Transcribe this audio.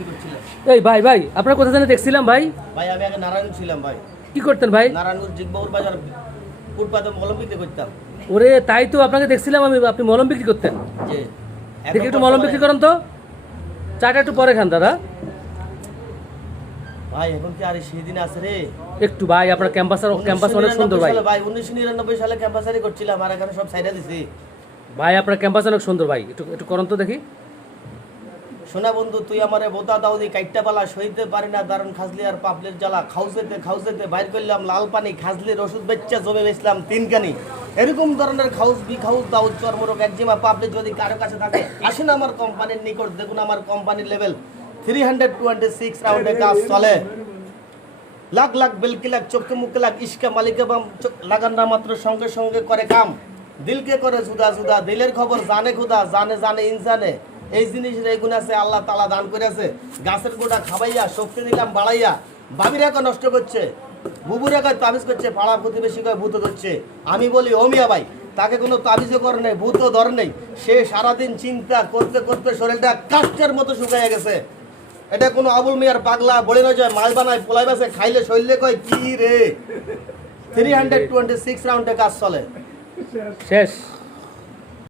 বিক্রি করছিলাম। এই ভাই ভাই আপনার কোথা জানি দেখছিলাম ভাই। ভাই আমি আগে নারায়ণগঞ্জ ছিলাম ভাই। কি করতেন ভাই? নারায়ণগঞ্জ জিগবাবুর বাজার ফুটপাতে মলম বিক্রি করতাম। ওরে তাই তো আপনাকে দেখছিলাম আমি, আপনি মলম বিক্রি করতেন। যে দেখি একটু মলম বিক্রি করেন তো, চাটা একটু পরে খান দাদা। ভাই এখন কি আর সেই দিন আছে রে? একটু ভাই আপনার ক্যাম্পাস অনেক সুন্দর ভাই। ভাই 1999 সালে ক্যাম্পাসারি করছিলাম আর এখন সব সাইডা দিছি। ভাই আপনার ক্যাম্পাস অনেক সুন্দর ভাই, একটু একটু করেন তো দেখি। সোনা বন্ধু তুই আমারে বোতা দাউদি কাইট্টা পালা সইতে পারি না দারুন খাজলি আর পাপলের জ্বালা খাউসেতে বাইর করলাম লাল পানি খাজলির ওষুধ বেচ্চা জমে বেচলাম তিনকানি। এরকম ধরনের খাউস দাউদ চর্মরোগ একজিমা পাপলের যদি কারো কাছে থাকে আসেন আমার কোম্পানির নিকট, দেখুন আমার কোম্পানির লেভেল 326 রাউন্ডে কাজ চলে। লাখ লাখ বেলকি লাখ চোখে মুখে লাখ ইস্কা মালিকে বাম লাগান না মাত্র সঙ্গে সঙ্গে করে কাম। দিলকে করে জুদা জুদা দিলের খবর জানে খুদা জানে জানে ইনসানে। এই জিনিসের এই গুণ আছে আল্লাহ তাআলা দান করেছে। গাছের গোটা খাবাইয়া শক্তি দিলাম বাড়াইয়া বাবিরা কয় নষ্ট করছে, বুবুরা কয় তাবিজ করছে, পাড়া প্রতিবেশী কয় ভূত ধরছে। আমি বলি ও মিয়া ভাই তাকে কোনো তাবিজও করে নেই, ভূতও ধর নেই। সে সারাদিন চিন্তা করতে করতে শরীরটা কাষ্ঠের মতো শুকাইয়া গেছে। এটা কোনো আবুল মিয়ার পাগলা বলে নয় যায় মাল বানায় পোলাই বাসে খাইলে শরীরে কয় কি রে। 326 রাউন্ডে কাজ চলে। শেষ।